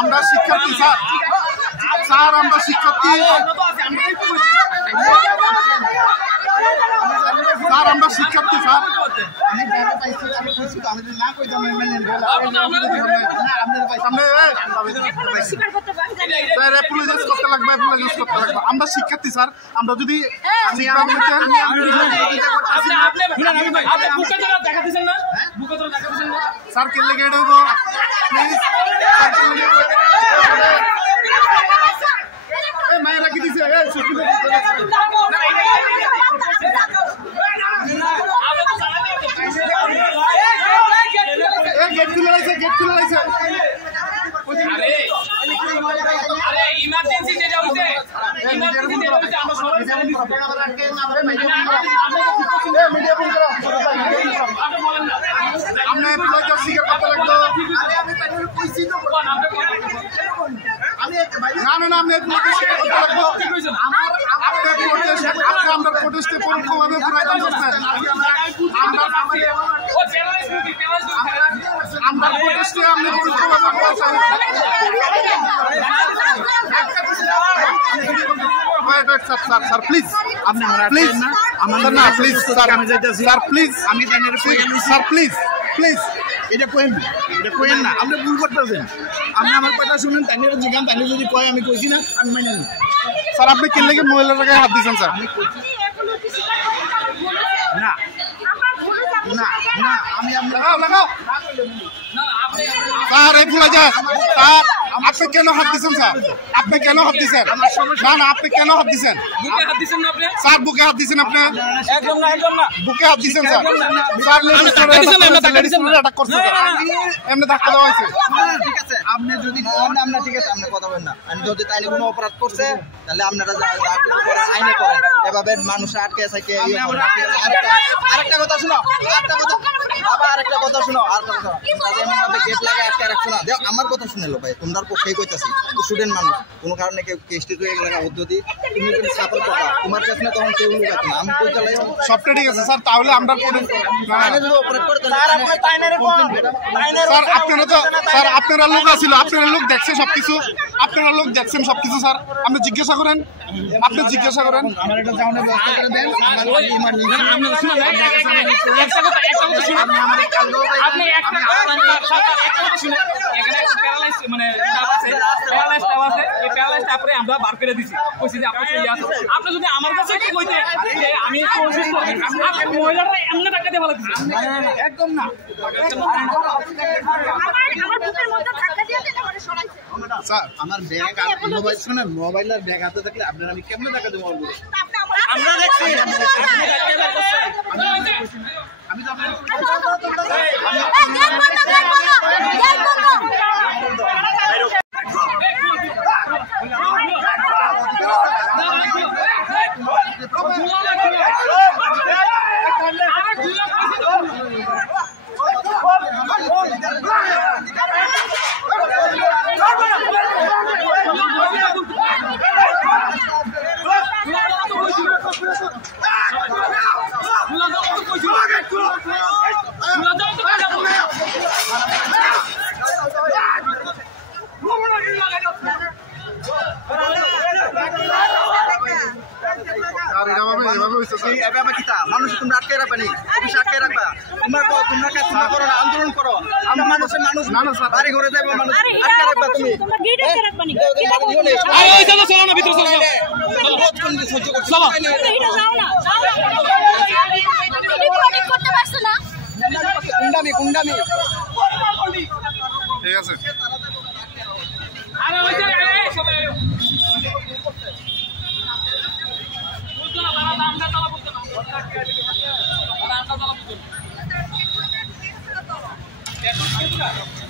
আমরা শিক্ষার্থী স্যার আমরা শিক্ষার্থী স্যার আমরা শিক্ষার্থী স্যার আমি না কইতাম আমরা শিক্ষার্থী স্যার আমরা যদি স্যার কেলে গেট হইব মায়েরা কি দিছে গেট খুলে লাইছে গেট খুলে লাইছে আরে ইমার্জেন্সি যেটা হইছে ইমার্জেন্সি যেটা হইছে আমরা সবাই জানি মিডিয়া ফোন করো আপনি বলেন না আপনি প্লয়টা স্বীকার করতে লাগলো আরে আমি তাকে কইছি তো আমি না না আপনি প্লয়টা স্বীকার করতে লাগলো আমার আপনার প্রোটেস্ট আমরা প্রোটেস্টে পরোক্ষভাবে পুরাইতাম করছেন আমরা প্রোটেস্টে আপনি পরোক্ষভাবে পুরাইতাম স্যার প্লিজ আপনি প্লিজ আমাদের না প্লিজ স্যার আমি যাইতেছি স্যার প্লিজ আমি স্যার প্লিজ প্লিজ এটা কইেন না আপনি ভুল করতেছেন আপনি আমার কথা শুনেন তাহলে জিগান তাহলে যদি কয় আমি কইছি না আমি মাইনা নিই স্যার আপনি কি লাগে মহিলার গায়ে হাত দিয়েছেন স্যার না না না আমি লাগাও স্যার এই ভুলে যায় স্যার আপনি কেন হাত দিচ্ছেন স্যার আপনি কেন হাত দিচ্ছেন না না আপনি কেন হাত দিচ্ছেন বুকে হাত দিছেন না আপনি স্যার বুকে হাত দিচ্ছেন আপনি একদম না বুকে হাত দিচ্ছেন স্যার স্যার অ্যাটাক করছে এমনি ধাক্কা দেওয়া হয়েছে ঠিক আছে আপনি যদি আমরা ঠিক আছে আপনি কথা বলেন না আমি যদি তাইলে কোনো অপরাধ করছে তাহলে আপনারা যা কিছু করেন আইনে করেন এভাবে মানুষ আটকে থাকে আরেকটা কথা শুনো আরেকটা কথা শুনো গেট লাগায় আটকে রাখছো না দেখ আমার কথা শুনেলো ভাই তোমার পক্ষেই কইতাছি স্টুডেন্ট মানুষ কোনো কারণে কেউ কেসটি তো এলাকা পদ্ধতি তুমি কিন্তু সাপোর্ট করবা তোমার কাছে না তখন কেউ লোক আছে না আমি কই চালাই সবটা ঠিক আছে স্যার তাহলে আমরা অপারেট করতে স্যার আপনারা তো স্যার আপনারা লোক আছিল আপনারা লোক দেখছে সবকিছু আপনারা লোক দেখছেন সবকিছু স্যার আপনি জিজ্ঞাসা করেন আপনি জিজ্ঞাসা করেন আমার এটা যাওয়ার ব্যবস্থা করে দেন আমার ইমার্জেন্সি আপনি একটা কথা শুনেন এখানে প্যারালাইজ মানে আছে এই প্যারালাইজ তারপরে আমরা বার করে দিছি কইছি যে আপনার সেই আছে আপনি যদি আমার কাছে কি কইতে যে আমি কোশিশ করব আপনি মহিলারা এমনি টাকা দিয়ে বলা দিছেন একদম না আমার বুকের মধ্যে ধাক্কা দিয়ে এটা মানে সরাইছে স্যার আমার ব্যাগ আর মোবাইল শুনেন মোবাইলের ব্যাগ হাতে থাকলে আপনারা আমি কেমনে টাকা দেবো আমরা দেখছি আমি তো মানুষ তোমরা আটকে রাখবে নি অফিসে আটকে রাখবা তোমরা করো না আন্দোলন করো আমরা মানুষের মানুষ বাড়ি ঘরে যাবো মানুষ আটকে রাখবা তুমি তোমরা গেট আটকে রাখবা নি এই চলো চলো না ভিতরে চলো চলো এটা যাও না রিপোর্ট করতে পারছ না কুন্ডামি ঠিক আছে আরে ওই যে সবাই বুঝছো না তারা আমরা তালা বুঝছো না তারা আমরা তালা বুঝছো না 150 টাকা